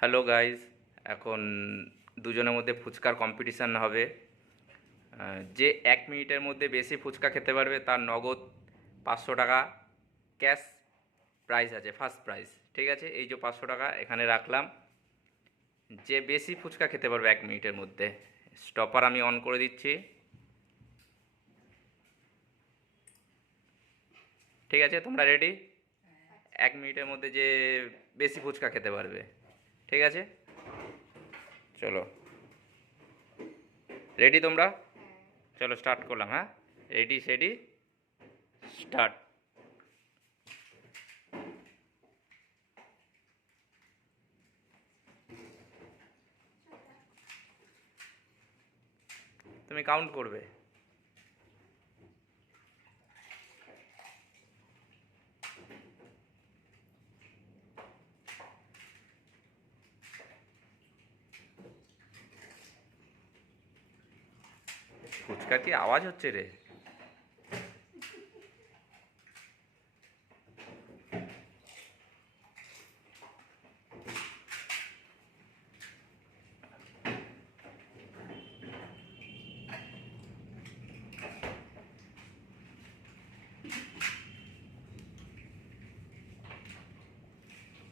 Hello guys, এখন দুজনের মধ্যে ফুচকার কম্পিটিশান হবে। যে 1 মিনিটের মধ্যে বেশি ফুচকা খেতে পারবে তার নগদ 500 টাকা ক্যাশ প্রাইজ আছে, ফার্স্ট প্রাইজ। ঠিক আছে, এই যে 500 টাকা এখানে রাখলাম। যে বেশি ফুচকা খেতে পারবে 1 মিনিটের মধ্যে, স্টপার আমি অন করে দিচ্ছি। ঠিক আছে, তোমরা রেডি? 1 মিনিটের মধ্যে যে বেশি ফুচকা খেতে পারবে। ঠিক আছে, চলো রেডি তোমরা? চলো স্টার্ট করলাম। হ্যাঁ, রেডি সেডি স্টার্ট। তুমি কাউন্ট করবে। ফুচকার কি আওয়াজ হচ্ছে রে?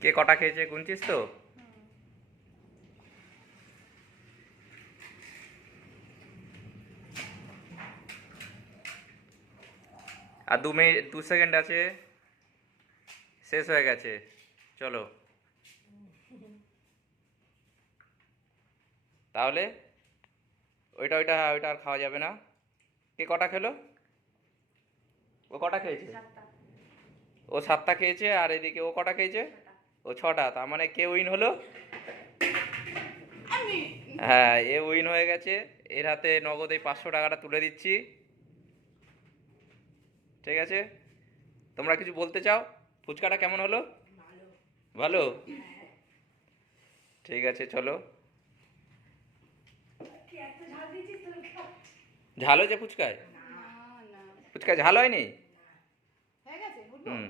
কে কটা খেয়েছে গুনছিস তো? আর 2 মিনিট 2 সেকেন্ড আছে, শেষ হয়ে গেছে। চলো তাহলে ওইটা হ্যাঁ, ওইটা আর খাওয়া যাবে না। কে কটা খেলো? ও কটা খেয়েছে? ও 7টা খেয়েছে। আর এদিকে ও কটা খেয়েছে? ও 6টা। তার মানে কে উইন হলো? হ্যাঁ, এ উইন হয়ে গেছে। এর হাতে নগদ এই 500 টাকাটা তুলে দিচ্ছি। ঠিক আছে, তোমরা কিছু বলতে চাও? ফুচকাটা কেমন হলো? ভালো? ঠিক আছে, চলো। ঝাল হয়েছে ফুচকায়? ফুচকায় ঝাল হয়নি? হুম।